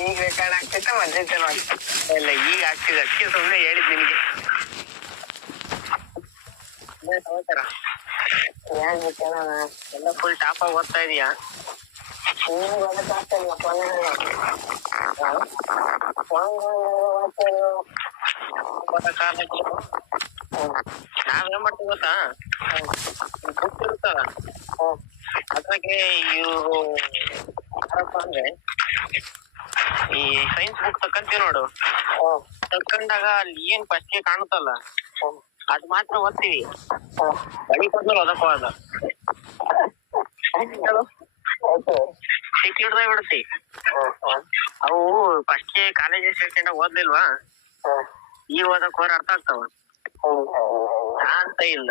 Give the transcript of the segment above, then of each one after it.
ಈಗ ರೆಕಾರ್ಡ್ ಆಗ್ತಿತ್ತ ಮಧ್ಯ ಇಲ್ಲ ಈಗ ಆಗ್ತಿದೆ, ಅದಕ್ಕೆ ಸುಮ್ಮನೆ ಹೇಳಿದ್ ನಿನಗೆ. ಸಮಾಚಾರ ಎಲ್ಲ ಫುಲ್ ಟಾಪ್ ಆಗಿ ಓದ್ತಾ ಇದೀಯಾ? ನಾವೇನ್ ಮಾಡ್ತೀವಿ ಗೊತ್ತಾ, ಬುಕ್ ಇರುತ್ತಲ್ಲ ಅದ್ರಾಗೆ ಇವ್ರು ಯಾರಪ್ಪ ಅಂದ್ರೆ ಈ ಸೈನ್ಸ್ ಬುಕ್ ತಕ್ಕಂತೀವಿ ನೋಡು, ತಕ್ಕಂಡಾಗ ಅಲ್ಲಿ ಏನ್ ಫಸ್ಟ್ಗೆ ಕಾಣುತ್ತಲ್ಲ ಅದ್ ಮಾತ್ರ ಓದ್ತೀವಿ. ಬಳಿ ಕೊದ್ಮೇಲೆ ಓದಕ್ ಹೋದ ಸಿಕ್ ಹಿಡ್ದ ಬಿಡ್ತಿ. ಅವು ಫಸ್ಟ್ಗೆ ಕಾಲೇಜ್ ಸೇರ್ಕೊಂಡ ಓದ್ಲಿಲ್ವಾ, ಈಗ ಓದಕ್ ಹೋರ ಅರ್ಥ ಆಗ್ತಾವ ಅಂತ ಇಲ್ಲ.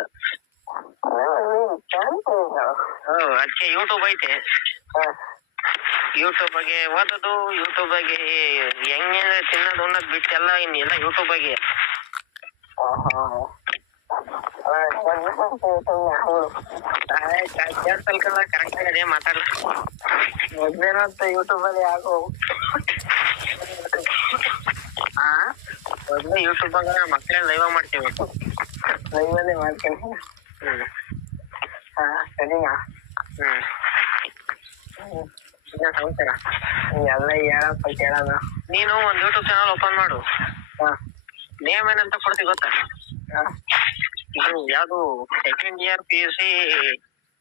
ಅದಕ್ಕೆ ಯೂಟ್ಯೂಬ್ ಐತೆ, ಯೂಟ್ಯೂಬ್ ಬಗ್ಗೆ ಓದೋದು, ಯೂಟ್ಯೂಬ್ ಬಗ್ಗೆ ಹೆಂಗೆ ತಿನ್ನೋದು ಅನ್ನೋದು ಬಿಟ್ಟೆಲ್ಲ ಇನ್ನೆಲ್ಲ ಯೂಟ್ಯೂಬ್ ಬಗ್ಗೆ. ಕರೆಕ್ಟ್ ಆಗಿದೆ ಮಾತಾಡ. ಮೊದ್ಲೇನಂತ ಯೂಟ್ಯೂಬ್ ಅಲ್ಲಿ ಆಗೋ ಮೊದ್ಲು ಯೂಟ್ಯೂಬ್ ಆಗ ಮಕ್ಕಳನ್ನ ಲೈವ್ ಮಾಡ್ತೀವಿ, ಲೈವ್ ಅಲ್ಲೇ ಮಾಡ್ತೀನಿ. ಸರಿನಾ? ಸಮಾಚಾರ ಎಲ್ಲ ಹೇಳಪ್ಪ ಕೇಳೋಣ. ನೀನು ಒಂದ್ ಯೂಟ್ಯೂಬ್ ಚಾನಲ್ ಓಪನ್ ಮಾಡು. ನೇಮ್ ಏನಂತ ಕೊಡ್ತಿ ಗೊತ್ತಾ? ಇದು ಯಾವ್ದು second year PUC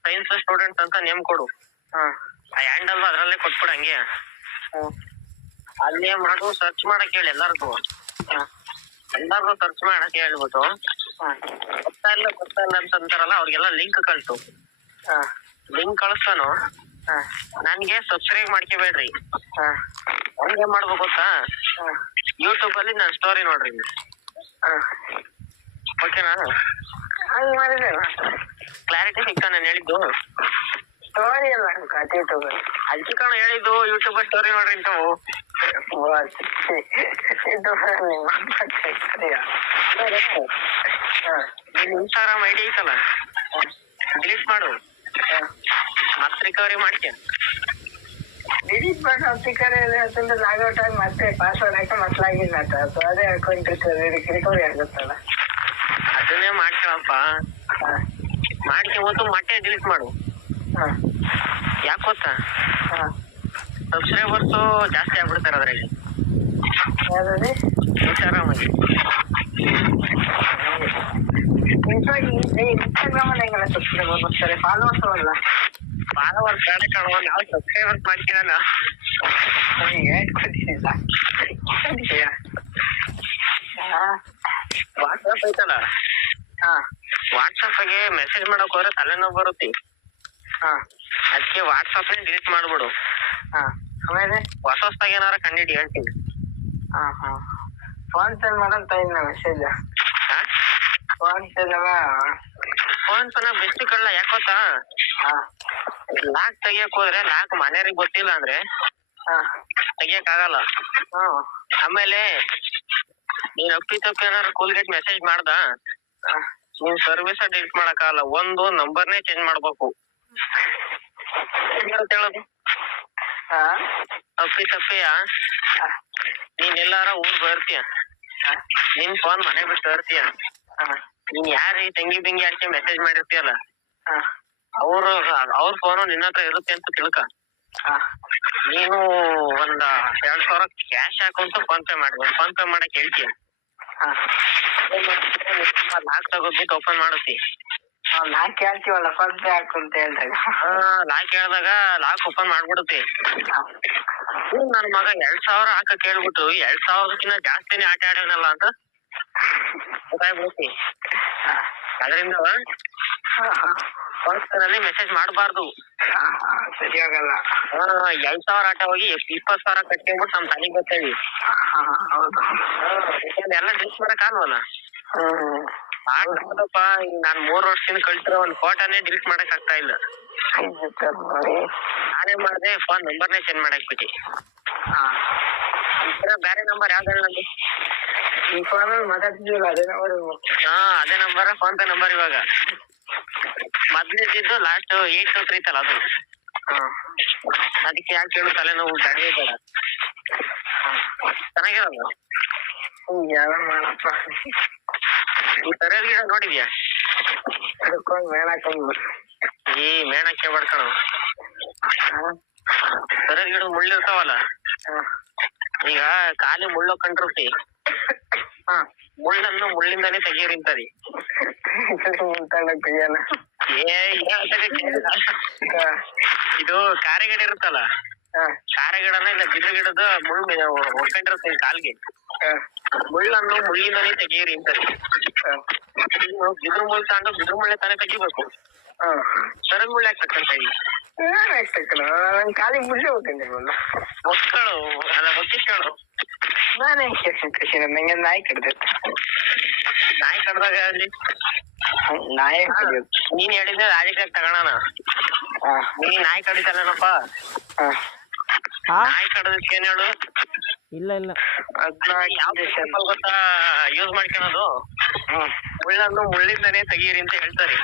science student ಅಂತ ನೇಮ್ ಕೊಡು. ಆ ಹ್ಯಾಂಡಲ್ ಅದ್ರಲ್ಲೇ ಕೊಟ್ಬಿಡು ಹಂಗೆ. ಅಲ್ಲೇ ಮಾಡು, ಸರ್ಚ್ ಮಾಡಕ್ ಹೇಳಿ ಎಲ್ಲಾರ್ಗು. ಎಲ್ಲಾರ್ಗು ಸರ್ಚ್ ಮಾಡಕ್ ಹೇಳ್ಬಿಟ್ಟು ಗೊತ್ತಾ ಇಲ್ಲ ಅಂತಂತಾರಲ್ಲ ಅವ್ರಿಗೆಲ್ಲ ಲಿಂಕ್ ಕಳ್ಸು. ಲಿಂಕ್ ಕಳಿಸ್ತಾನು, ನನ್ಗೆ ಸಬ್ಸ್ಕ್ರೈಬ್ ಮಾಡ್ಕೋಬೇಡ್ರಿ. ಹಂಗೆ ಮಾಡ್ಬೇಕು ಗೊತ್ತಾ, ಯೂಟ್ಯೂಬ್ ಅಲ್ಲಿ ನನ್ ಸ್ಟೋರಿ ನೋಡ್ರಿ. ಓಕೆನಾ? ಹಂಗ್ ಮಾಡಿದ್ರೆ ಕ್ಲಾರಿಟಿ ಸಿಗ್ತಾ ನಾನು ಹೇಳಿದ್ದು? ಸ್ಟೋರಿ ಎಲ್ಲ ಯೂಟ್ಯೂಬ್ ಅದಕ್ಕೆ ಕಾಣ ಹೇಳಿದ್ದು ಯೂಟ್ಯೂಬ್ ಸ್ಟೋರಿ ನೋಡ್ರಿ ಇಂಥವು. ಇನ್ಸ್ಟಾಗ್ರಾಮ್ ID ಐತಲ್ಲ, ಡಿಲೀಟ್ ಮಾಡು, ಮತ್ತೆ ರಿಕವರಿ ಮಾಡ್ತೀಯ. ಡಿಲೀಟ್ ಮಾಡಿ ಅಂತಂದ್ರೆ ಲಾಗೌಟ್ ಆಗಿ ಮತ್ತೆ ಪಾಸ್ವರ್ಡ್ ಹಾಕಿ ಮತ್ತೆ ಲಾಗಿನ್ ಆಗ್ತದೆ, ಅದೇ ಅಕೌಂಟ್ ರಿಕವರಿ ಆಗುತ್ತಲ್ಲ. ಅದನ್ನೇ ಮಾಡ್ಕೊಳಪ್ಪ, ಮಾಡ್ಕೊಂಬತ್ತು ಮತ್ತೆ ಡಿಲೀಟ್ ಮಾಡು. ಯಾಕೆ ಗೊತ್ತಾ, ಸಬ್ಸ್ಕ್ರೈಬರ್ಸ್ ಜಾಸ್ತಿ ಆಗ್ಬಿಡ್ತಾರೆ ಅದ್ರಲ್ಲಿ ಇನ್ಸ್ಟಾಗ್ರಾಮಲ್ಲಿ. ಇನ್ಸ್ಟಾಗ್ರಾಮ್ ಅಲ್ಲಿ ಹೆಂಗಲ್ಲ ಸಬ್ಸ್ಕ್ರೈಬರ್ ಬರ್ತಾರೆ, ಫಾಲೋವರ್ಸ್ ಅಲ್ಲ. ಫಾಲೋವರ್ಸ್ ಬೇಡ ಕಾಣುವ, ನಾವು ಸಬ್ಸ್ಕ್ರೈಬರ್ಸ್ ಮಾಡ್ಕೊಳ್ಳೋಣ. ಹೇಳ್ಕೊಟ್ಟಿಲ್ಲ ವಾಟ್ಸಪ್ ಐತಲ್ಲ, ವಾಟ್ಸಪ್ಗೆ ಮೆಸೇಜ್ ಮಾಡಕ್ ಹೋದ್ರೆ ತಲೆನೋವು ಬರುತ್ತೆ. ಅದಕ್ಕೆ ವಾಟ್ಸಪ್ ಡಿಲೀಟ್ ಮಾಡ್ಬಿಡು. ಆಮೇಲೆ ಹೊಸದಾಗಿ ಏನಾರ ಕಂಡಿಡಿ ಹೇಳ್ತೀನಿ. ಫೋನ್ ಪೇ ಮಾಡಂತ ಇಲ್ಲ ಮೆಸೇಜ್. ಫೋನ್ ಪೇ ಬೆಸ್ಟ್ ಕಳ್ಳ ಯಾಕೆ ಗೊತ್ತಾ, ಲಾಕ್ ತೆಗಿಯಕ್ ಹೋದ್ರೆ ಲಾಕ್ ಮನೆಯವ್ರಿಗೆ ಗೊತ್ತಿಲ್ಲ ಅಂದ್ರೆ ತೆಗಿಯಕ್ ಆಗಲ್ಲ. ಆಮೇಲೆ ನೀನ್ ತಪ್ಪಿ ಏನಾರು ಕೂಲ್ಗೇಟ್ ಮೆಸೇಜ್ ಮಾಡ್ದ, ನೀನ್ ಸರ್ವಿಸ್ ಡಿಲೀಟ್ ಮಾಡಕ್ ಆಗಲ್ಲ, ಒಂದು ನಂಬರ್ನೇ ಚೇಂಜ್ ಮಾಡ್ಬೇಕು. ಹೇಳೋದು ತಪ್ಪಿಯ ನೀನ್ ಎಲ್ಲಾರ ಊರ್ ಬರ್ತೀಯ, ನಿನ್ ಫೋನ್ ಮನೆ ಬಿಟ್ಟು ಬರ್ತೀಯ, ನೀನ್ ಯಾರ ತಂಗಿ ಬಿಂಗಿ ಹಾಕಿ ಮೆಸೇಜ್ ಮಾಡಿರ್ತೀಯಲ್ಲ, ಅವ್ರ ಫೋನು ನಿನ್ನ ಹತ್ರ ಇರುತ್ತೆ ಅಂತ ತಿಳ್ಕ. ನೀನು ಒಂದ್ 2,000 ಕ್ಯಾಶ್ ಹಾಕುಂಟು ಫೋನ್ ಪೇ ಮಾಡ್ಬೋದು. ಫೋನ್ ಪೇ ಮಾಡಕ್ ಹೇಳ್ತೀಯ, ಲಾಕ್ ತಗೋದ್ಬಿಟ್ಟು ಓಪನ್ ಮಾಡುತ್ತಿ. ಲಾಕ್ ಕೇಳ್ತೀವಲ್ಲ ಫೋನ್ ಪೇ ಹಾಕು ಅಂತ ಹೇಳಿದಾಗ, ಲಾಕ್ ಹೇಳ್ದಾಗ ಲಾಕ್ ಓಪನ್ ಮಾಡ್ಬಿಡುತ್ತೆ. ನನ್ ಮಗ 2,000 ಹಾಕ ಕೇಳ್ಬಿಟ್ಟು 2,000ಕ್ಕಿಂತ ಜಾಸ್ತಿನೇ ಆಟ ಆಡೋನಲ್ಲ ಅಂತ ಗೊತ್ತಾಗ್ಬಿಡುತ್ತೆ. ಅದರಿಂದ ಫೋನಲ್ಲಿ ಮೆಸೇಜ್ ಮಾಡಬಾರ್ದು, ಸರಿ ಆಗಲ್ಲ. 2,000 ಆಟ ಹೋಗಿ 20,000 ಕಟ್ಕೊಂಡ್ಬಿಟ್ಟು ನಮ್ ತಲೆಗೆ ಗೊತ್ತೇವಿ. ಎಲ್ಲ ಡಿಲೀಟ್ ಮಾಡಕ್ ಆಗಲ್ವಲ್ಲ. ಆಗಪ್ಪ, ಈಗ ನಾನ್ 3 ವರ್ಷದಿಂದ ಕಳ್ಸಿರೋ ಒಂದ್ ಫೋಟೋನೇ ಡಿಲೀಟ್ ಮಾಡಕ್ ಆಗ್ತಾ ಇಲ್ಲ. ನಾನೇ ಮಾಡ್ದೆ, ಫೋನ್ ನಂಬರ್ನೇ ಚೇಂಜ್ ಮಾಡಕ್ ಬಿಟ್ಟಿ. ಬೇರೆ ನಂಬರ್ ಯಾವ್ದು ನಂದು? ಈ ಫೋನಲ್ಲಿ ಮಾತಾಡ್ತಿದ್ವಲ್ಲ ಅದೇ ನಂಬರ್. ಅದೇ ನಂಬರ್, ಫೋನ್ ಪೇ ನಂಬರ್. ಇವಾಗ ಮೊದ್ಲಿದ್ದು ಲಾಸ್ಟ್ 823 ಅದು. ಅದಕ್ಕೆ ಯಾಕೆ ಹೇಳು, ತಲೆನೋವು ಬೇಡ. ಚೆನ್ನಾಗಿರಲ್ಲ. ಏನೋ ಮಾಡಪ್ಪ. ಈ ಸರಿಯಾದ ಗಿಡ ನೋಡಿದ್ಯಾ? ಅದಕ್ಕೊಂದು ಮೇಣಾಕೊಂಡು ಈ ಮೇಣಕ್ಕೆ ಬಡ್ಕಣ. ಸರಿಯಾದ ಗಿಡ ಮುಳ್ಳು ಇರ್ತಾವಲ್ಲ, ಈಗ ಖಾಲಿ ಮುಳ್ಳು ಕಂಡ್ರಿ ಮುಳ್ಳನ್ನು ಮುಳ್ಳಿಂದಾನೇ ತೆಗೀರಿಂತದಿ. ಇದು ಕಾರೆಗಿಡ ಇರುತ್ತಲ್ಲ, ಕಾರೆಗಿಡನ ಇಲ್ಲ ಬಿದ್ರ ಗಿಡದ ಮುಳ್ಳು ಹೊಡ್ಕೊಂಡಿರುತ್ತೆ ಕಾಲ್ಗೆ. ಮುಳ್ಳನ್ನು ಮುಳ್ಳಿಂದಾನೇ ತೆಗೀರಿ ಅಂತದಿ. ಬಿದ್ರ ಮುಳ್ಳು ತಗೊಂಡು ಬಿದ್ರ ಮುಳ್ಳೆ ತಾನೇ ತೆಗಿಬೇಕು. ಸರದ ಮುಳ್ಳು ಹಾಕ್ತಕ್ಕಂತ ಕಾಲಿಗೆ ಮುಳ್ಳೆ ಹೋಗ್ತೀನಿ ಒಕ್ಕಳು ಅಲ್ಲ ಒಕ್ಕಿಸ್ಗಳು. ನಾನೇ ಕೃಷಿ ನಂಗೆ ನಾಯಿ ಕಡ್ದೈತೆ. ನಾಯಿ ಕಡ್ದಾಗ ಅಲ್ಲಿ ನಾಯಿ ನೀನ್ ಹೇಳಿದ್ರೆ ರಾಜಕೀಯ ತಗೋಣ. ನೀ ನಾಯಿ ಕಡಿತಲ್ಲನಪ್ಪ. ನಾಯಿ ಕಡದಕ್ಕೆ ಏನ್ ಹೇಳು? ಇಲ್ಲ ಅದ್ನ ಯಾವ ಗೊತ್ತಾ ಯೂಸ್ ಮಾಡ್ಕೊಳೋದು? ಮುಳ್ಳನ್ನು ಮುಳ್ಳಿಂದಾನೇ ತೆಗೀರಿ ಅಂತ ಹೇಳ್ತಾರೆ.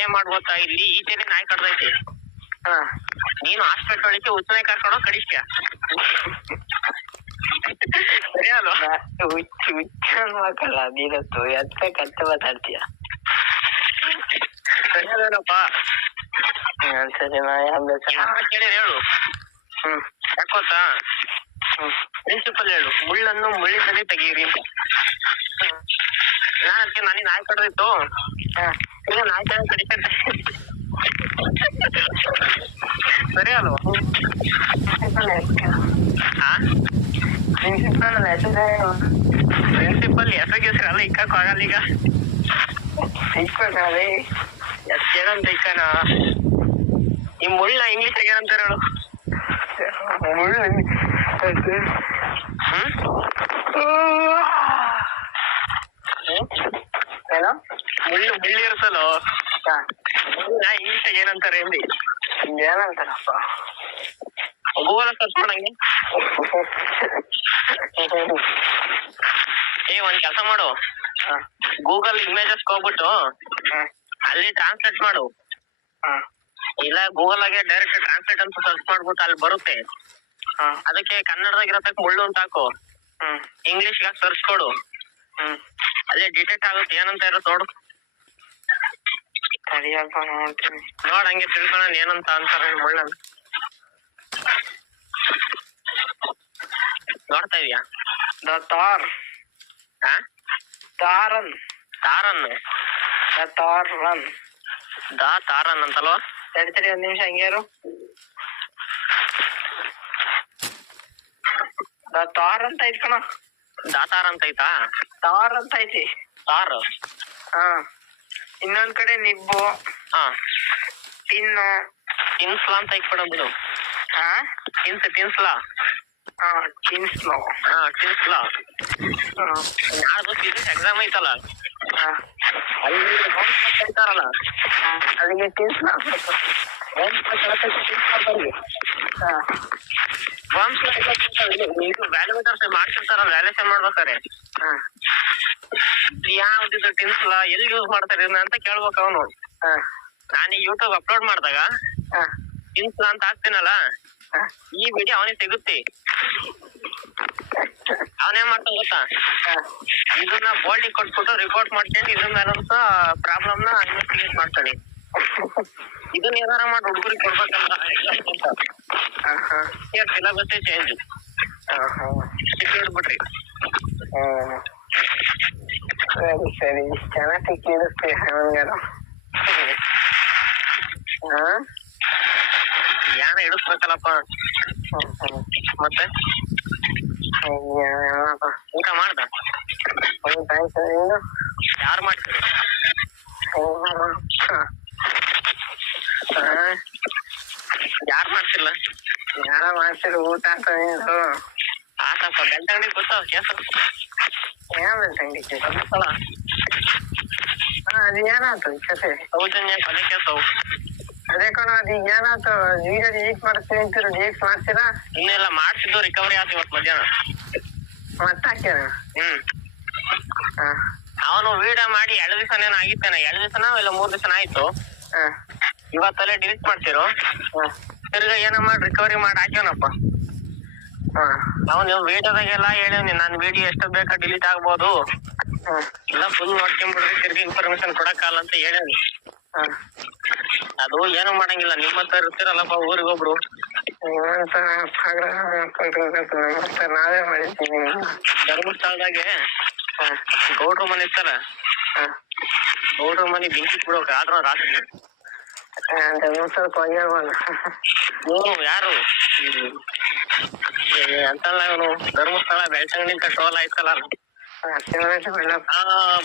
ಏನ್ ಮಾಡ್ಬೋತಾ, ಇಲ್ಲಿ ಈಚೆನೆ ನಾಯಿ ಕಡ್ದೈತಿ, ನೀನು ಹಾಸ್ಪಿಟಲ್ ಒಳಗೆ ಉಚ್ಚನಾಯಿ ಕರ್ಕೊಂಡೋ ಕಡಿಸ್ತೀಯ. ಸರಿ ಅಲ್ವಾ? ಹುಚ್ಚಲ್ಲ ನೀನತ್ತು ಎಂತ ಕಷ್ಟ ಮಾತಾಡ್ತೀಯ. ಸರಿ ಅದೇನಪ್ಪ? ಸರಿ ನಾ ಕೇಳಿ ಹೇಳು. ಯಾಕೋತಾ ಪ್ರಿನ್ಸಿಪಲ್ ಹೇಳು, ಮುಳ್ಳನ್ನು ಮುಳ್ಳಿಂದಲೇ ತೆಗೀರಿ ಅಂತ. ನಾನು ಅದಕ್ಕೆ ನನಗೆ ನಾಯಿ ಕಡ್ದಿತ್ತು, ಈಗ ನಾಯಿ ಕಡೆ ಕಡಿತಂತೆ. ಸರಿ ಅಲ್ವಾ? ಪ್ರಿನ್ಸಿಪಲ್ ಹೆಸರು ಅಲ್ಲ ಇಕ್ಕಕ್ ಆಗಲ್ಲ. ಈಗ ಏನಂತ ಇಕ್ಕನ? ಈ ಮುಳ್ಳ ಇಂಗ್ಲಿಷ್ ಏನಂತಾರ ಹೇಳು? ಏನೋ ಮುಳ್ಳು ಮುಳ್ಳಿ ಇರುತ್ತಲ್ಲೋ, ಇಂಗ್ಲಿಷ್ ಏನಂತಾರೆ ಎಂದಿ? ಏನಂತಾರಪ್ಪ? Google search ಮಾಡಂಗೆ. ಒಂದ್ ಕೆಲಸ ಮಾಡು, ಗೂಗಲ್ ಇಮೇಜಸ್ ಹೋಗ್ಬಿಟ್ಟು ಅಲ್ಲಿ ಟ್ರಾನ್ಸ್ಲೇಟ್ ಮಾಡು. ಇಲ್ಲ ಗೂಗಲ್ ಆಗೆ ಡೈರೆಕ್ಟ್ ಟ್ರಾನ್ಸ್ಲೇಟ್ ಅಂತ ಸರ್ಚ್ ಮಾಡ್ಬಿಟ್ಟು ಅಲ್ಲಿ ಬರುತ್ತೆ. ಅದಕ್ಕೆ ಕನ್ನಡದಾಗಿರತಕ್ಕ ಮುಳ್ಳು ಅಂತ ಹಾಕು, ಇಂಗ್ಲಿಷ್ ಗೆ ಸರ್ಚ್ ಕೊಡು, ಅಲ್ಲೇ ಡಿಟೆಕ್ಟ್ ಆಗುತ್ತೆ ಏನಂತ ಇರುತ್ತೆ ನೋಡು. ನೋಡ್ ಹಂಗೆ ತಿಳ್ಕೊಳ್ಳೋಣ ಏನಂತ ಅಂತಾರೆ ಮುಳ್ಳನ್. ನೋಡ್ತಾ ಇದೀಯಾ? ತಾರನ್ ತಾರನ್ ಅಂತಲ್ವಾ? ತಡಿ ಒಂದ್ ನಿಮಿಷ ಹಂಗ್ಯಾರು. ತಾರ್ ಅಂತ ಐತ್ ಕಣ. ದಾತಾರ್ ಅಂತ ಐತಾ? ತಾರ್ ಅಂತ ಐತಿ. ತಾರ್ ಇನ್ನೊಂದ್ ಕಡೆ ನಿಬ್ಬು, ಟಿನ್ನು, ಟಿನ್ಸ್ಲಾ ಅಂತ ಇಕ್ಬಿಡೋದು ಬಿಡು. ಟಿನ್ಸ್ಲಾ ಟಿನ್ಸ್ಲಾ ಟಿನ್ಸ್ಲಾ. ನಾಳೆ ಫಿಸಿಕ್ಸ್ ಎಕ್ಸಾಮ್ ಐತಲ್ಲ, ಅಲ್ಲಿ ಹೇಳ್ತಾರಲ್ಲ ಅದಕ್ಕೆ ಟಿನ್ಸ್ಲಾ ವ್ಯಾಲ್ಯೂಟರ್ಸ್ ಮಾಡ್ತಿರ್ತಾರ. ವ್ಯಾಲ್ಯೂಷನ್ ಮಾಡ್ಬೇಕಾರೆ ಯಾವ್ದಿದ್ರು ಟಿನ್ಸ್ಲಾ ಎಲ್ಲಿ ಯೂಸ್ ಮಾಡ್ತಾರೆ ಅಂತ ಕೇಳ್ಬೇಕು ಅವನು. ನಾನು ಯೂಟ್ಯೂಬ್ ಅಪ್ಲೋಡ್ ಮಾಡಿದಾಗ ಟಿನ್ಸ್ಲಾ ಅಂತ ಹಾಕ್ತೀನಲ್ಲ, ಈ ವಿಡಿಯೋ ಅವನಿಗೆ ಸಿಗುತ್ತೆ. ಅವನೇನ್ ಮಾಡ್ತಾನ ಗೊತ್ತಾ, ಇದನ್ನ ಬೋಲ್ಡಿಗೆ ಕೊಟ್ಬಿಟ್ಟು ರಿಪೋರ್ಟ್ ಮಾಡ್ಕೊಂಡು ಇದ್ರ ಮೇಲಂತ ಪ್ರಾಬ್ಲಮ್ ನ ಇನ್ವೆಸ್ಟಿಗೇಟ್ ಮಾಡ್ತಾನೆ. ಇದನ್ನ ಏನಾರ ಮಾಡಿ ಹುಡುಗರಿಗೆ ಕೊಡ್ಬೇಕಲ್ಲ, ಸಿಲೆಬಸ್ಸೇ ಚೇಂಜ್ ಬಿಟ್ರಿ. ಸರಿ ಚೆನ್ನಾಗಿ ಕೇಳಿಸ್ತೀವಿ. ಯಾನ ಇಡಿಸ್ಬೇಕಲ್ಲಪ್ಪ. ಮತ್ತೆ ಊಟ ಮಾಡ್ದ? ಯಾರು ಮಾಡ್ತೀರಿ? ಯಾರು ಮಾಡ್ತಿಲ್ಲ? ಯಾರ ಮಾಡ್ತೀರಿ ಊಟ ಅಂತ ನೀನು? ಆತಪ್ಪ ಗಂಟೆ ಗೊತ್ತಾವ ಕೇಸ ಯಾವ ತಂಗಿ ಅದು ಏನಾಯ್ತು ಕತೆ? ಸೌಜನ್ಯ ಕೊಲೆ ಕೇಸವು. ಅದೇ ಕಣ, ಅದು ಏನಾಯ್ತು? ವಿಡಿಯೋ ಡಿಲೀಟ್ ಮಾಡ್ತೀನಿ ಅಂತೀರ, ಡಿಲೀಟ್ ಮಾಡ್ತೀರಾ? ಇನ್ನೆಲ್ಲ ಮಾಡ್ಸಿದ್ದು ರಿಕವರಿ ಆಯ್ತು ಇವತ್ತು ಮಧ್ಯಾಹ್ನ. ಮತ್ತೆ ಹಾಕ್ಯಾರ? ಅವನು ವಿಡಿಯೋ ಮಾಡಿ 2 ದಿವಸನೇನೋ ಆಗಿತ್ತೇನೆ. 2 ದಿವಸನ ಇಲ್ಲ 3 ದಿವಸನ ಆಯ್ತು. ಇವತ್ತಲ್ಲೇ ಡಿಲೀಟ್ ಮಾಡ್ತಿರೋ, ತಿರ್ಗಾ ಏನೋ ಮಾಡಿ ರಿಕವರಿ ಮಾಡಿ ಹಾಕ್ಯವನಪ್ಪ. ನಾವು ನೀವು ವಿಡಿಯೋದಾಗೆಲ್ಲ ಹೇಳಿವ್ನಿ ನಾನ್ ವಿಡಿಯೋ ಎಷ್ಟು ಬೇಕಾ ಡಿಲೀಟ್ ಆಗ್ಬೋದು, ಎಲ್ಲ ಫುಲ್ ನೋಡ್ಕೊಂಡ್ಬಿಡ್ರಿ, ತಿರ್ಗಿ ಇನ್ಫಾರ್ಮೇಶನ್ ಕೊಡಕ್ಕಲ್ಲ ಅಂತ ಹೇಳೇನಿ. ಅದು ಏನು ಮಾಡಂಗಿಲ್ಲ, ನಿಮ್ಮ ಹತ್ರ ಇರ್ತೀರಲ್ಲಪ್ಪ ಊರಿಗೊಬ್ರು, ನಾವೇ ಮಾಡಿದ್ದೀವಿ. ಧರ್ಮಸ್ಥಳದಾಗೆ ಗೌಡ್ರ ಮನೆ ಇತ್ತಲ್ಲ, ಗೌಡ್ರ ಮನೆ ಬೆಂಕಿ ಬಿಡೋಕೆ ಆದ್ರ ರಾತ್ರಿ ಧರ್ಮಸ್ಥಳಕ್ಕೆ ಹೋಗ್ಯಾವಲ್ಲ ಇವನು ಯಾರು ಅಂತಲ್ಲ, ಇವನು ಧರ್ಮಸ್ಥಳ ಬೆಳ್ತಂಗಡಿ ಟ್ರೋಲ್ ಆಯ್ತಲ್ಲ,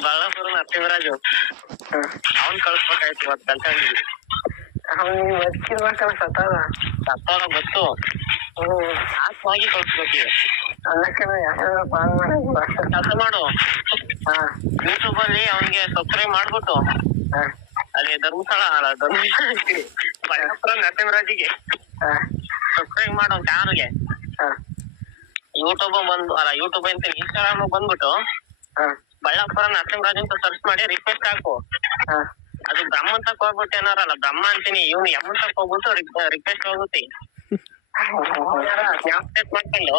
ಬಳ್ಳಾಪುರ ನರಸಿಂಹರಾಜು, ಅವನ್ ಕಳ್ಸ್ಬೇಕಾಯ್ತು ಇವತ್ತು ಬೆಳ್ತಂಗಡಿ. ಅವ್ನು ಬದುಕಿರ್ಬೇಕಲ್ಲ, ಸತ್ತೋದ ಗೊತ್ತು, ಆತ್ಮವಾಗಿ ಕಳ್ಸ್ಬೇಕು. ಅನ್ನಕ್ಕನ ಯಾರು ಪಾಲ್ ಕೆಲಸ ಮಾಡು, ಯೂಟ್ಯೂಬ್ ಅಲ್ಲಿ ಅವನ್ಗೆ ಸಬ್ಸ್ಕ್ರೈಬ್ ಮಾಡ್ಬಿಟ್ಟು ಅಲ್ಲಿ ಧರ್ಮಸ್ಥಳ ಅಲ್ಲ ಬಳ್ಳಾಪುರ ನರಸಿಂಹರಾಜಿಗೆ ಸಬ್ಸ್ಕ್ರೈಬ್ ಮಾಡೋ ಚಾನಲ್ಗೆ. ಯೂಟ್ಯೂಬ್ ಬಂದು ಅಲ್ಲ, ಯೂಟ್ಯೂಬ್ ಅಂತ ಇನ್ಸ್ಟಾಗ್ರಾಮ್ ಬಂದ್ಬಿಟ್ಟು ಬಳ್ಳಾಪುರ ನರಸಿಂಹರಾಜ್ ಅಂತ ಸರ್ಚ್ ಮಾಡಿ ರಿಕ್ವೆಸ್ಟ್ ಹಾಕು. ಅದು ಬ್ರಹ್ಮನ್ ತಕ್ ಹೋಗ್ಬಿಟ್ಟು ಏನಾರಲ್ಲ, ಬ್ರಹ್ಮ ಅಂತೀನಿ, ಇವ್ನು ಯಮನ್ ತಕ್ ಹೋಗ್ಬಿಟ್ಟು ರಿಕ್ವೆಸ್ಟ್ ಹೋಗುತ್ತೆ. ಮಾಡ್ಕೊಂಡು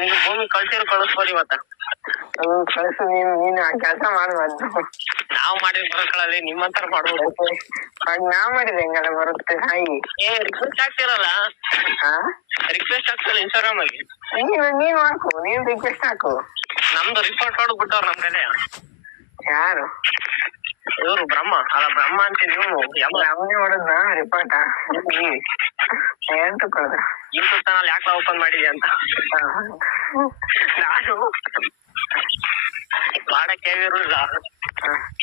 ನಿಮ್ಗೆ ಭೂಮಿ ಕಳ್ಸ್ಬೋದು ಇವತ್ತ. ಕಳ್ಸು, ನೀನು ಆ ಕೆಲಸ ಮಾಡ್ಬಾರ್ದು. ನಾವ್ ಮಾಡಿದ್ ಬರೋಕ್ಗಳಲ್ಲಿ ನಿಮ್ಮಂತರ ಮಾಡ್ಬೇಕು. ನಾವ್ ಮಾಡಿದ್ರೆ ಹೆಂಗಲ್ಲ ಬರುತ್ತೆ? ಹಾಯಿ ರಿಕ್ವೆಸ್ಟ್ ಆಗ್ತಿರಲ್ಲ, ರಿಕ್ವೆಸ್ಟ್ ಆಗ್ತಿಲ್ಲ ಇನ್ಸ್ಟಾಗ್ರಾಮ್ ಅಲ್ಲಿ. ನೀನ್ ಹಾಕು, ನೀನ್ ರಿಕ್ವೆಸ್ಟ್ ಹಾಕು. ನಮ್ದು ರಿಪೋರ್ಟ್ ಹೊಡ್ಬಿಟ್ಟವ್ರು ನಮ್ ಕಡೆ. ಯಾರು? ಇವ್ರು ಬ್ರಹ್ಮ ಅಲ್ಲ, ಬ್ರಹ್ಮ ಅಂತೀನಿ, ಇವನು ಅವನೇ ಹೊಡದ್ನ ರಿಪೋರ್ಟ? ಏನ್ ತಕೊಳ್ದ? ಯೂಟ್ಯೂಬ್ ಚಾನಲ್ ಯಾಕೆ ಓಪನ್ ಮಾಡಿದ್ಯಾ ಅಂತ. ನಾನು ಮಾಡಕ್ಕೆ ಇರಲಿಲ್ಲ,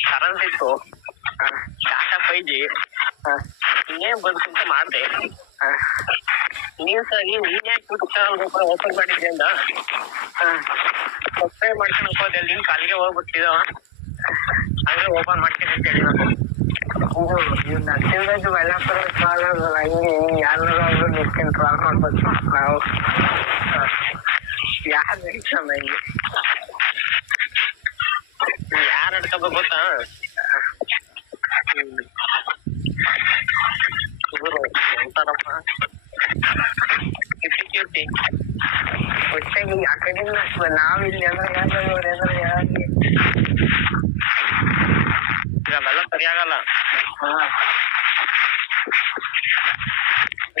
ಕರೆನ್ಸ್ ಇತ್ತು, ಡಾಟಾ 5G, ಇನ್ನೇನ್ ಬಂತು ಮಾಡ್ದೆ. ನೀನ್ ಯಾಕೆ ಯೂಟ್ಯೂಬ್ ಚಾನಲ್ ಓಪನ್ ಮಾಡಿದ್ದೆ ಅಂತ ಸಬ್ಸ್ಕ್ರೈಬ್ ಮಾಡ್ಕೊಂಡು ಹೋಗೋದೆ, ಲಿಂಕ್ ಅಲ್ಲಿಗೆ ಹೋಗ್ಬಿಟ್ಟಿದ, ಹಂಗೆ ಓಪನ್ ಮಾಡ್ತೀನಿ ಅಂತ ಹೇಳಿ ನಾನು. ಇದು ನರಸಿಂಹರಾಜ್ ಬಳ್ಳಾಪುರ ಟ್ರಾಲ್ ಆಗಲ್ಲ, ಹಿಂಗೆ ಯಾರು ನಿಂತ್ಕೊಂಡು ಟ್ರಾಲ್ ಮಾಡ್ಬೇಕು ನಾವು. ಯಾರು ಎಕ್ಸಾಮ್ ಹಿಂಗೆ ಯಾರು ನಡ್ಕೋಬೇಕು ಗೊತ್ತಾ? ಇವರು ಎಂತಾರಪ್ಪ, ಕೀರ್ತಿ ಒಟ್ಟಾಗಿ ಆ ಕಡೆ ನಾವಿಲ್ಲಿ ಅಂದ್ರೆ ಯಾವ್ದು ಯಾರಿಗೆ ಇವೆಲ್ಲ ಸರಿ ಆಗಲ್ಲ.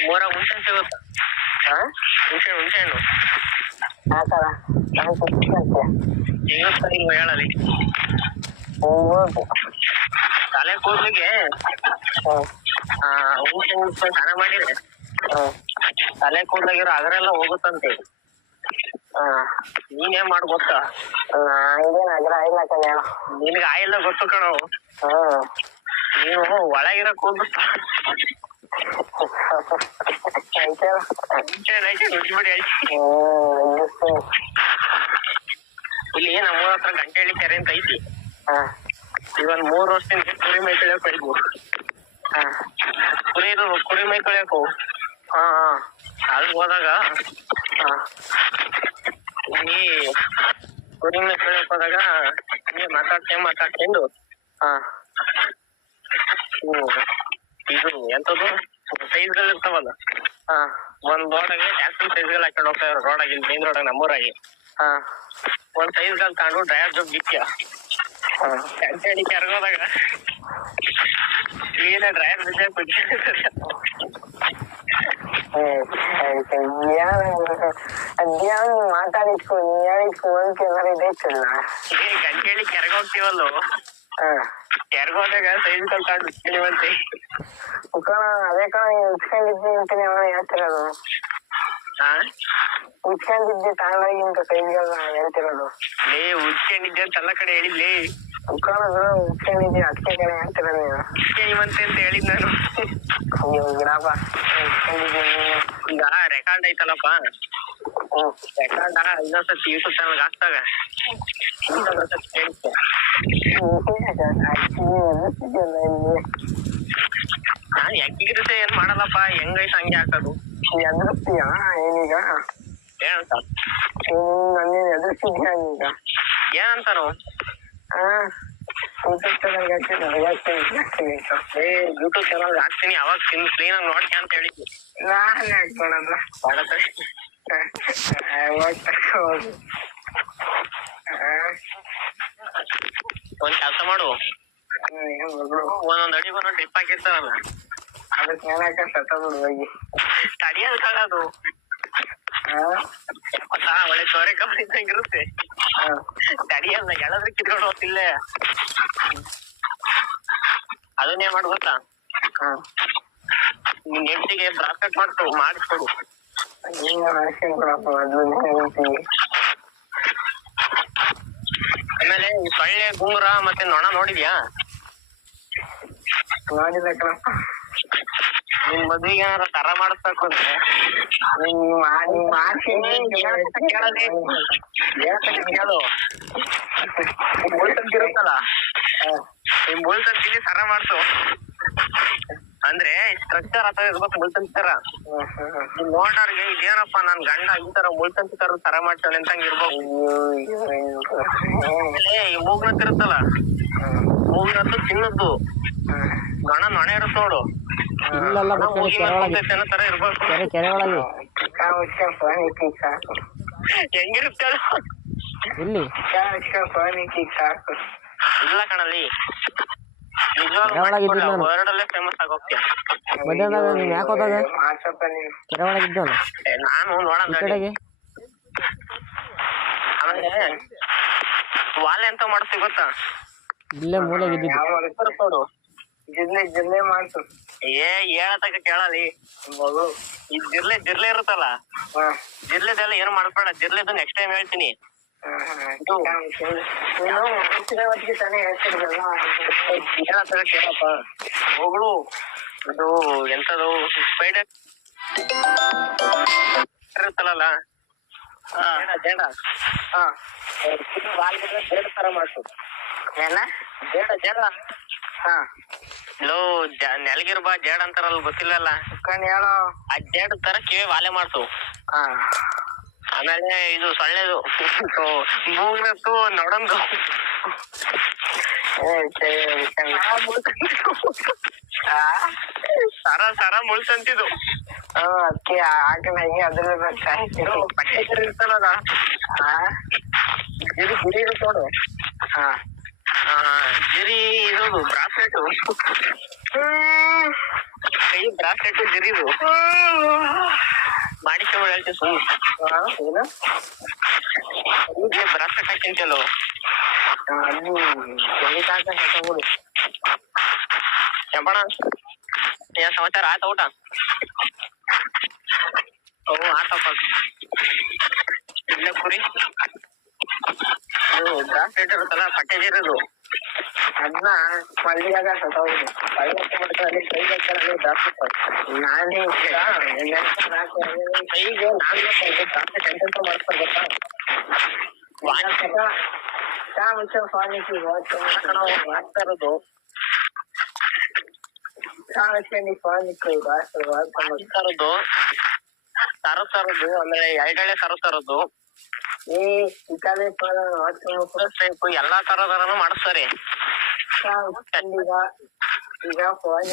ಮೂರಾಗ ಹುಣಸೆ ಸಿಗುತ್ತಾ? ಹುಣಸೆ ಹಣ್ಣು ಆತರ ಸಿಗುತ್ತಾ ಇಲ್ವ ಹೇಳಲಿ? ತಲೆ ಕೂದಲಿಗೆ ಹುಣಸೆ ಹುಣ್ಸ್ಕೊಂಡು ಸ್ನಾನ ಮಾಡಿದ್ರೆ ತಲೆ ಕೂದಲಾಗಿರೋ ಅದರೆಲ್ಲ ಹೋಗುತ್ತಂತೆ. ನೀನೇನ್ ಮಾಡ್ ಗೊತ್ತಾ? ನಿನ್ಗೆ ಆಯಿಲ್ಲ ಗೊತ್ತು ಕಣೋ. ನೀವು ಒಳಗಿರೋ ಕೂದಲು ರುಚಿಬಿಡಿ ಇಲ್ಲಿ ನಮ್ಮೂರ ಹತ್ರ ಗಂಟೆಳ್ಳಿ ಕೆರೆ ಅಂತ ಐತಿ. ಇವನ್ 3 ವರ್ಷದಿಂದ ಕುರಿ ಮೈ ತೊಳೆಯಕ್ ಹೋಯ್ತು. ಕುರಿ ಮೈ ತೊಳೆಯಕು ಅಲ್ಲಿ ಹೋದಾಗ ಈ ಕುರಿ ಮೈ ತೊಳೆಯಕ್ ಹೋದಾಗ ಹಿಂಗೆ ಮಾತಾಡ್ಕೊಂಡು ಇದು ಎಂತದ್ದು ಸೈಜ್ಗಳು ಇರ್ತಾವಲ್ಲ, ಒಂದ್ ರೋಡಾಗೆ ಟ್ಯಾಕ್ಸಿ ಸೈಜ್ಗಳು ಹಾಕೊಂಡು ಹೋಗ್ತಾ ಇರೋ ರೋಡಾಗಿ ಮೇನ್ ರೋಡಾಗ ನಮ್ಮೂರಾಗಿ ಒಂದ್ ಸೈಜ್ಗಳು ತಗೊಂಡು ಡ್ರೈವರ್ ಜೊತೆ ಬಿಕ್ಕ ಗಂಟೆ ಕೆರ್ಗೋದಾಗ ಏನ ಡ್ರೈವರ್ ಬಿದ್ದ ಅದ್ಯಾವ ಮಾತಾಡಿಸ್ಕೊ, ಹೇಳಿಸ್ಕೊ ಎಲ್ಲಾರು ಇದೈತಲ್ಲ. ಗಂಟೆಳಿ ಕೆರ್ಗೋಗ್ತೀವಲ್ಲೋ, ಕೆರ್ಗೋದಾಗ ಸೈಜ್ಗಳು ತಗೊಂಡು ಬಿಡ್ತೀವಂತೆ. ಅದೇ ಕಣ ಉಚ್ಕೊಂಡಿದ್ದೆ ಅಂತಾನೆ ಅವನ ಹೇಳ್ತಿರೋದು. ಉಚ್ಕೊಂಡಿದ್ದೆ ತಗೊಂಡೋಗಿ ಅಂತ ಸೈಜ್ಗಳ ಹೇಳ್ತಿರೋದು. ಉಚ್ಕೊಂಡಿದ್ದೆ ಅಂತ ಎಲ್ಲ ಕಡೆ ಹೇಳಿದ್ಲಿ. ಉಚ್ಕೊಂಡಿದ್ದೆ ಅದಕ್ಕೆ ಕಡೆ ಹೇಳ್ತಿರೋದು ನೀನು. ಉಚ್ಕೊಂಡಿವಂತೆ ಅಂತ ಹೇಳಿದ್ ನಾನು. ಬಿಡಪ್ಪ, ಈಗ ರೆಕಾರ್ಡ್ ಐತಲ್ಲಪ್ಪ, ರೆಕಾರ್ಡ್ ಇನ್ನೊಂದ್ಸತಿ ಯೂಟ್ಯೂಬ್ ಚಾನಲ್ ಹಾಕ್ದಾಗ ಯಾಕಿಗಿರುತ್ತೆ ಏನ್ ಮಾಡಲ್ಲಪ್ಪ, ಹೆಂಗೈತೆ ಹಂಗೆ ಹಾಕೋದು. ಎದುರಿಸ್ತೀಯ ಏನೀಗ? ಏನಂತ ನನ್ನ ಎದುರಿಸಿದ್ಯಾ ಈಗ? ಏನಂತಾನು? ಯೂಟ್ಯೂಬ್ ಚಾನಲ್ ಹಾಕ್ತೀನಿ ಯೂಟ್ಯೂಬ್ ಚಾನಲ್ ಹಾಕ್ತೀನಿ ಅವಾಗ ಕ್ಲೀನ್ ಆಗಿ ನೋಡ್ತಿ ಅಂತ ಹೇಳಿದ್ವಿ. ನಾನೇ ಹಾಕ್ಕೊಳಲ್ಲ ಒಂದ್ ಕೆಲಸ ಮಾಡು, ಒಂದೊಂದ್ ಅಡಿಗೆ ಒಂದೊಂದ್ ಡ್ರಿಪ್ ಹಾಕಿರ್ತಾರಲ್ಲ ಅದಕ್ಕೆ ಏನಾಕ ಸತ್ತ ಬಿಡು ಹೋಗಿ ತಡಿಯೋದ್ ಕಾಳದು ಒಳ್ಳೆ ಚೋರೆ ಕಬ್ಬು ಇದ್ದಂಗಿರುತ್ತೆ. ತಡಿಯಲ್ಲ ಎಲ್ಲಾದ್ರೂ ಕಿತ್ಕೊಂಡು ಹೋಗ್ತಿಲ್ಲ. ಅದನ್ನೇ ಮಾಡು ಗೊತ್ತಾ, ನಿನ್ ಹೆಂಡತಿಗೆ ಬ್ರಾಸ್ಲೆಟ್ ಮಾಡಿಸ್ಕೊಡು. ಆಮೇಲೆ ಸೊಳ್ಳೆ ಗುಂಗುರ ಮತ್ತೆ ನೊಣ ನೋಡಿದ್ಯಾ? ನೋಡಿಲ್ಲ ಕಣಪ್ಪ. ನಿನ್ ಮದ್ವಿಗೆ ಏನಾರ ತರ ಮಾಡಿಸ್ಬೇಕು ಅಂದ್ರೆ ಕೇಳು, ಮುಳ್ತಂತಿರುತ್ತಲ್ಲ ಈ ಮುಳ್ತಂತಿಲಿ ಸರ ಮಾಡ್ಸು. ಅಂದ್ರೆ ಸ್ಟ್ರಕ್ಚರ್ ಅಥವಾ ಇರ್ಬೇಕು ಮುಳ್ತಂತಿ ತರ. ನೋಡೋರ್ಗೆ ಇದೇನಪ್ಪ ನನ್ ಗಂಡ ಈ ತರ ಮುಳ್ತಂತಿ ತರ ಸರ ಮಾಡ್ತಾನೆ ಅಂತ ಇರ್ಬೇಕು. ಈ ಮೂಗ್ನತ್ತಿರುತ್ತಲ್ಲ, ಮೂಗ್ನತ್ತು ತಿನ್ನದ್ದು ನೊಣ ಇರುತ್ತೆ ನೋಡು, ತರ ಇರ್ಬೇಕು. ಹೆಂಗಿರುತ್ತೆ ಇಲ್ಲ ಕಣಲ್ಲಿ, ವರ್ಡಲ್ಲೇ ಫೇಮಸ್ ಆಗೋಗ್ತೀಯ. ನಾನು ನೋಡೋಣ. ಆಮೇಲೆ ವಾಲೆ ಅಂತ ಮಾಡ್ತೀವಿ ಗೊತ್ತಾ? ಇಲ್ಲೇ ಮೂಲೆ ನೋಡು ಜಿಲ್ಲೆ ಮಾಡ್ತು. ಹೇಳತಕ್ಕ ಕೇಳಲಿ, ಈ ಜಿರ್ಲೆ ಇರುತ್ತಲ್ಲ, ಜಿರ್ಲೆದೆಲ್ಲ ಏನು ಮಾಡ್ಬೇಡ. ಜಿರ್ಲೆದು ನೆಕ್ಸ್ಟ್ ಟೈಮ್ ಹೇಳ್ತೀನಿ. ಕೇಳಪ್ಪ ಹೋಗ್ಳು, ಇದು ಎಂತದು ಸ್ಪೈಡರ್ ಇರುತ್ತಲ್ಲ, ಜೇಡ ಜೇಡ ತರ ಮಾಡ್ಸು. ಜೇಡ ನೆಲಗಿರ್ಬಾ ಜೇಡ್ ಅಂತಾರಲ್ಲ, ಗೊತ್ತಿಲ್ಲಲ್ಲ? ಹೇಳೋ ಆ ಜೇಡ್ ತರ ಕಿವಿ ವಾಲೆ ಮಾಡ್ಸು. ಆಮೇಲೆ ಇದು ಸೊಳ್ಳೆದು ಮೂಗ್ನತ್ತು ನೊಡಂದು ಸರ ಮುಳ್ತಂತಿದು ಅದಕ್ಕೆ ಹಾಕಿನ ಅದ್ರಲ್ಲೇ ಪಟ್ಟೆ ಇರ್ತಲ್ಲ, ಗುರಿ ಇರುತ್ತೆ ನೋಡು. ಜಿರಿ ಇರೋದು ಬ್ರಾಸ್ಲೆಟ್, ಕೈ ಬ್ರಾಸ್ಲೆಟ್ ಜಿರಿದು ಮಾಡಿಸ್ಕೊಂಡು ಹೇಳ್ತೀವಿ. ಸುಮ್ಮನೆ ಬ್ರಾಸ್ಲೆಟ್ ಹಾಕಿಂತಲ್ಲ ಚಂಪಣ. ಏನ್ ಸಮಾಚಾರ? ಆಯ್ತಾ ಊಟ? ಆತಪ್ಪ. ಇಲ್ಲೇ ಕುರಿ ಬ್ರಾಸ್ಲೆಟ್ ಇರುತ್ತಲ್ಲ, ಪಟ್ಟೆ ಜಿರದು, ಅದನ್ನ ಮಲ್ಲಿಗಾಗ ಸತ್ತೋಗುದು. ನಾನೇ ಕೈಗೆ ಬ್ರಾಸ್ಲೆಟ್ ಎಂತೆಂತ ಮಾಡ್ತಾರೆ ಗೊತ್ತಾ? ಮಾಡ್ತಾ ಇರೋದು ತರೋದು, ಆಮೇಲೆ ಎರಡೆಳೆ ತರೋದು, ಎಲ್ಲಾ ತರನು ಮಾಡಿಸ್ತಾರೆ. ಈಗ ಫೋನ್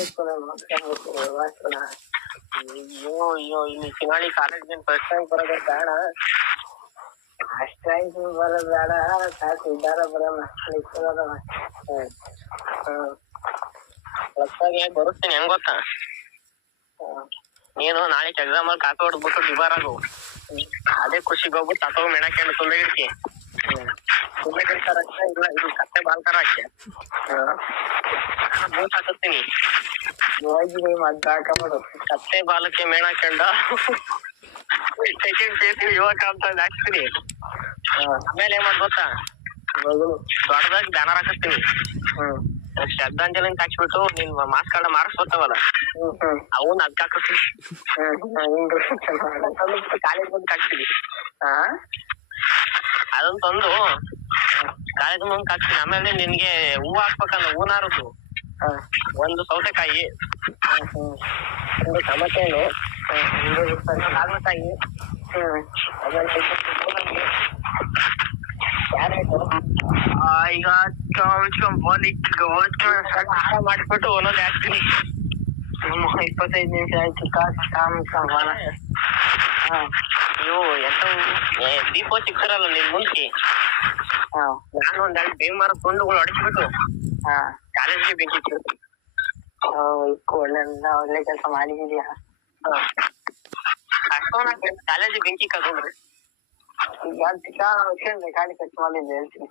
ಅಯ್ಯೋ ಇಲ್ಲಿ ಚಿನಾಳಿ ಕಾಲೇಜ್ ಫಸ್ಟ್ ಟೈಮ್ ಬರೋದ ಬೇಡ, ಅಷ್ಟಾಗಿ ಬರೋದು ಬೇಡ, ಸಾಕು ಇದ್ದಾರ ಬರೋಣ. ಹೊಸಾಗೆ ಬರುತ್ತೇನೆ. ಹೆಂಗ್ ಗೊತ್ತಾ, ನೀನು ನಾಳೆ ಎಕ್ಸಾಮ್ ಅಲ್ಲಿ ಕಾಪಿ ಹೊಡ್ಬಿಟ್ಟು ಡಿಬಾರಾಗು, ಅದೇ ಖುಷಿಗೆ ಹೋಗ್ಬಿಟ್ಟು ತಗೋ ಮೆಣಕೆಂಡು ತುಂಬಿಗಿಡ್ತಿ ತುಂಬಿಗಿಡ್ತಾರ. ಇಲ್ಲ ಇದು ಕತ್ತೆ ಬಾಲ್ಕರ ಹಾಕಿ ಬೂಟ್ ಹಾಕಿಸ್ತೀನಿ. ಹೋಗಿ ಮದ್ದು ಹಾಕಬಹುದು. ಕತ್ತೆ ಬಾಲಕ್ಕೆ ಮೇಣ ಹಾಕೊಂಡ ಸೆಕೆಂಡ್ ಪೇಸ್ ಯುವಕ ಅಂತ ಹಾಕ್ತೀನಿ. ಆಮೇಲೆ ಏನ್ ಮಾಡ್ ಗೊತ್ತಾ, ದೊಡ್ಡದಾಗಿ ಬ್ಯಾನರ್ ಹಾಕಿಸ್ತೀನಿ. ಶ್ರದ್ಧಾಂಜಲಿ ಅಂತ ಹಾಕ್ಸ್ಬಿಟ್ಟು ನಿನ್ ಮಾರ್ಕ್ಸ್ ಕಾರ್ಡ್ ಮಾರ್ಕ್ಸ್ ಬರ್ತಾವಲ್ಲ, ಅವನ್ ಅದ್ಕ ಹಾಕಿಸ್ತೀನಿ. ಕಾಲೇಜ್ ಬಂದು ಹಾಕ್ತೀನಿ. ಅದನ್ನ ತಂದು ಕಾಲೇಜ್ ಮುಂದೆ ಹಾಕ್ತೀನಿ. ಆಮೇಲೆ ನಿನ್ಗೆ ಹೂವು ಹಾಕ್ಬೇಕಂದ್ರೆ ಹೂನಾರದ್ದು ಒಂದು ಸೌತೆಕಾಯಿ, ಒಂದು ಟಮಟೆ ಹಣ್ಣು, ಹಾಗಲಕಾಯಿ, ಆಮೇಲೆ ಕ್ಯಾರೆಟ್, ಈಗ ಆರ ಮಾಡಿಬಿಟ್ಟು ಒಂದೊಂದು ಹಾಕ್ತೀನಿ. 25 ನಿಮಿಷ ಆಯ್ತು. ಕಾಮ್ ನೀವು ಎಂತ ದೀಪೋ ಸಿಗ್ತಾರಲ್ಲ ನಿನ್ ಮುಂಚೆ, ನಾನು ಒಂದ್ 2 ಬೇಮಾರ ತುಂಡುಗಳು ಹೊಡಿಸ್ಬಿಟ್ಟು ಕಾಲೇಜ್ಗೆ ಬೆಂಕಿ ಇಟ್ಟು. ಒಳ್ಳೆ ಕೆಲಸ ಮಾಡಿದೀಯಾ. ಕಾಲೇಜ್ ಬೆಂಕಿ ಕದ್ರಿ ಗಾಡಿ ಖರ್ಚು ಮಾಡಿದ್ದೆ ಹೇಳ್ತೀನಿ.